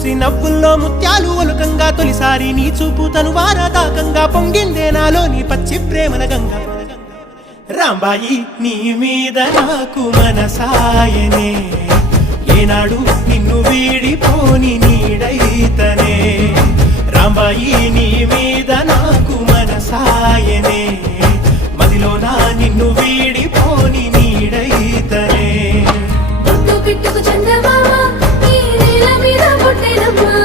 చూసి నవ్వుల్లో ముత్యాలు ఒలుకంగా తొలిసారి నీ చూపు తను వారదాకంగా పొంగిందే నాలో నీ పచ్చి ప్రేమల గంగా రాంబాయి నీ మీద నాకు మనసాయనే ఏనాడు నిన్ను వీడిపోని నీడైతనే రాంబాయి నీ మీద నాకు మనసాయనే మదిలోన నిన్ను వీడిపోని నీడైతనే పిట్టుకు చందమామ ఈ నేల మీద పుట్టినమ్మా